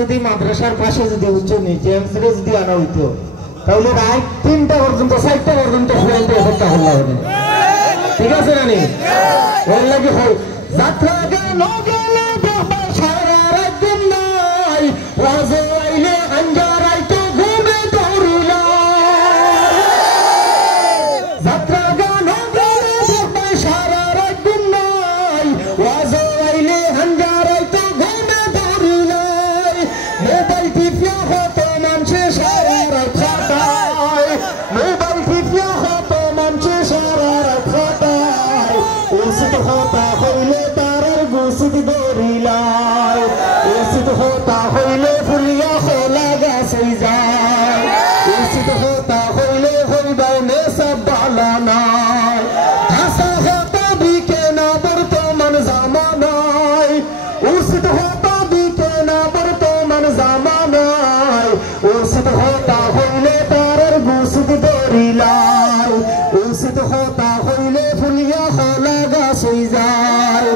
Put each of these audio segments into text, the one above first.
যদি মাদ্রাসার পাশে যদি উচ্চ নিচে যদি আনা হইতো তাহলে রাত 3টা পর্যন্ত 4টা পর্যন্ত ফুলাইতে অপেক্ষা করলে হবে। ঠিক আছে রানী ওর লাগে হয় যাত্রা গেল গেলে সারা রাত নাই রাজে আইলে আঞ্জারাই তো ঘুমে দৌড়িলা যাত্রা গেল গেলে সারা রাত নাই রাজে আইলে আঞ্জারাই তো ঘুমে দৌড়িলা মোবাইল টিপিয়া হতো মানুষে সারা রাত খাটায় মোবাইল টিপিয়া হতো মানুষে সারা রাত খাটায় উচিত হতা হইলে তারার গুছিত দৌড়িলায় উচিত হতা হইলে ফুলিয়া খোলা গাছ হই যায় উচিত হতা হইলে হইবাই নেশাব বালা নাই হাসা হতা বিকে না বর্তমান জামানায় উচিত হতা বিকে না বর্তমান জামানায় উচিত হতা হইলে তারার গুছিত দৌড়িলায় উচিত হতা হইলে ফুলিয়া খোলা গাছ হই যায়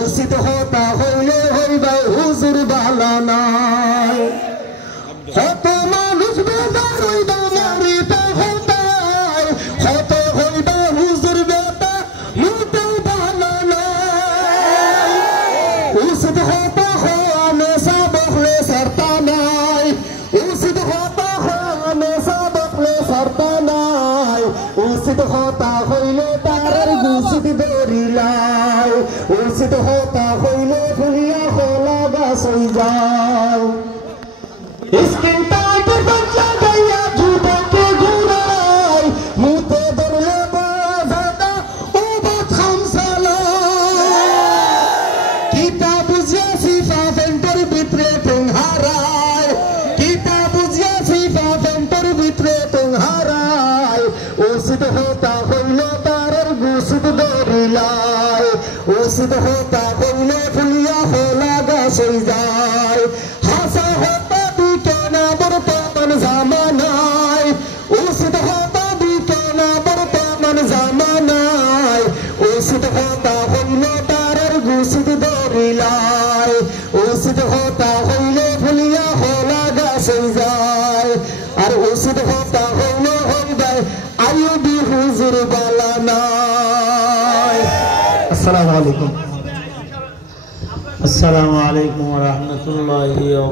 উচিত হতা হইলে হইবাই হুজুর বালা নাই কত মানুষ বেজার হইবা মারিতে হতায় কত হইবা হুজুর বেটা মুতেও বালা নাই উচিত হতা হওয়ানে সাবকলে সারতা নাই উচিত হতা হওয়ানে সাবকলে সারতা নাই উচিত হতা হইলে তারার গুছিত দৌড়িলায় উচিত হতা হইলে ফুলিয়া খোলা গাছ হই যায় স্কিন টাইটের বাচ্চা গাইয়া যুবকে ঘুরায় মুতে ধরলে বাজাদা ও বাত খামসালা কিতা বুঝিয়া ফিফা ফেন্টার ভিতরে ঠেং হারায় কিতা বুঝিয়া ফিফা ফেন্টার ভিতরে ঠেং হারায় উচিত হতা হইলে তারার গুছিত দৌড়িলায় উচিত হতা হইলে ফুলিয়া খোলা গাছ হই যায় হাসা হতা বিকে না বর্তমান জামানায় উচিত হতা বিকে না বর্তমান জামানায় উচিত হতা হইলে তারার গুছিত দৌড়িলায় উচিত হতা হইলে ফুলিয়া খোলা গাছ হই যায় আর উচিত হতা হইলে হইবাই আইয়ুবি হুজুর বালা নাই। আসসালামু আলাইকুম। আসসালামু আলাইকুম ওয়া রাহমাতুল্লাহি